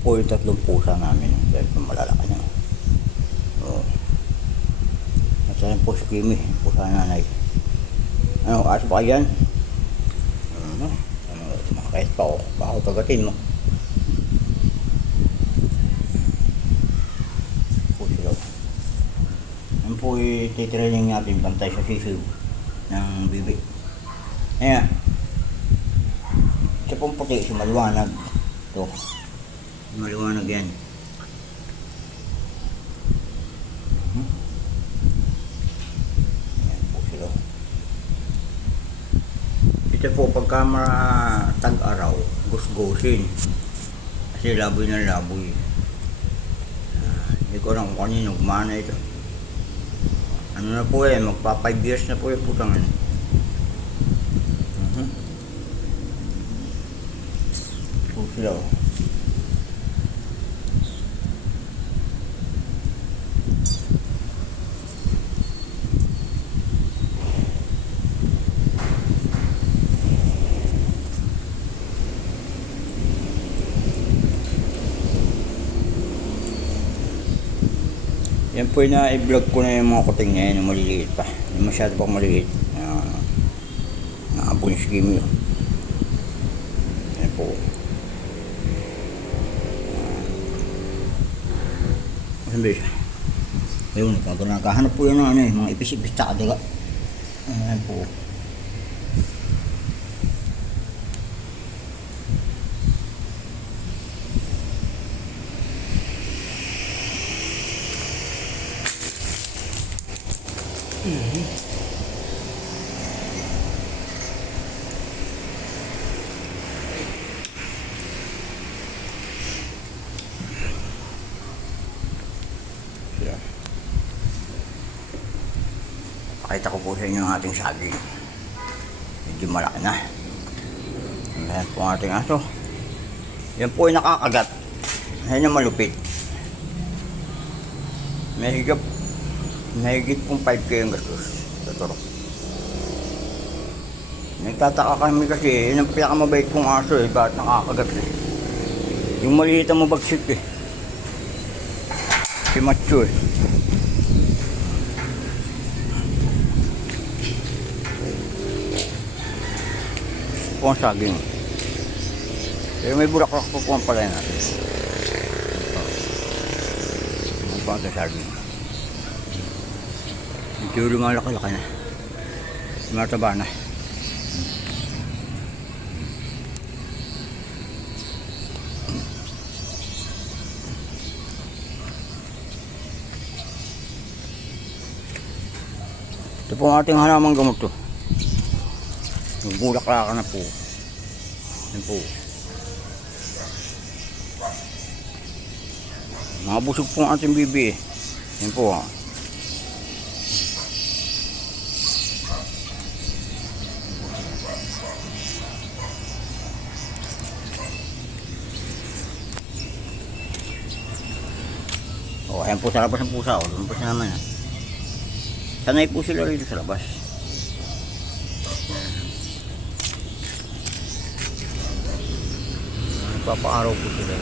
po yung tatlong pusa namin. Dahil po malalaki na. Oo. At yan po si Kimi, pusa nanay. Ano, aso pa yan? Ano? Kahit pa ako, baka ako kagatin mo. Po sila. Yan po yung titraining natin bantay sa sisiw ng bibig. Ayan. Ito pong puti, si maliwanag. Ito. Maliwanag yan. Ayan po sila. Ito po pagka tag-araw, gusgusin. Kasi laboy na laboy. Hindi ko lang kung kanino gumana ito. Ano na po magpa 5 years na po yung putang ano. Po sila. Yan po na i-vlog ko na yung mga kuting niya, yung maliliit pa. Yung masyado pang maliliit. Naabon yung scheme yun. Yan po. Saan ba siya? Ayun, nakahanap po yan mga ipis-ipis tsaka daga. Yan po. Pakita ko po sa inyo ang ating saging. Medyo malaki na. Ayan po ang ating aso. Yan po ay nakakagat. Ayan yung malupit. Mahigit pong 5K ang gastos. Totoo. Nagtataka kami kasi yun ang pinakamabait kong aso bakit nakakagat yung maliit ang mabagsik si Macho po ang saging. Pero may bulaklak po ang palay natin. Ang po ang saging. Medyo lumalaki-laki na. Mataba na. Ito po ang ating halamang gamot to. Yung bulaklak na po. Yan po. Mga busog po ang ating bibi Yan po ayan po sa labas ng pusa lumabas na naman sanay po sila rito sa labas. Nagpapaaraw po sila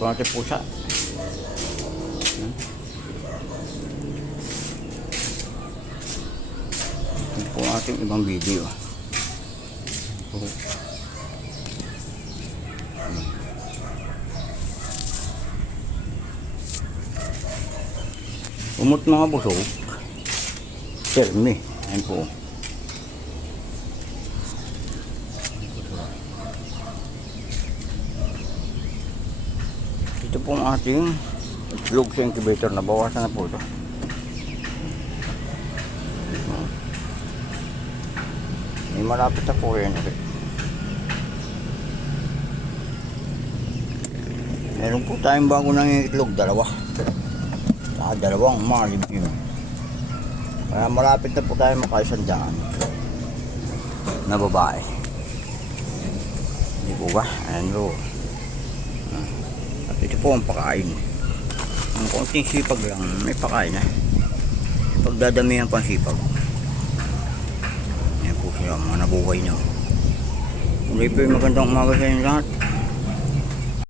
ito natin pusa. Ito po ating ibang video. Umot mga busog. Termi. Ayan po. Ito po ang ating itlog sa incubator. Nabawasan na po ito. May malapit na po yan. Meron po tayong bago ng itlog. Dalawa. Saka dalawang malib yun. Kaya malapit na po tayo makaisandaan na babae. Hindi po ba? Ayan po. At ito po ang pakain. Ang konting sipag lang, may pakain na. Pagdadamihan pang sipag. Ayan po sila, mga nabuhay nyo. Muli po yung magandang umaga sa inyo lahat.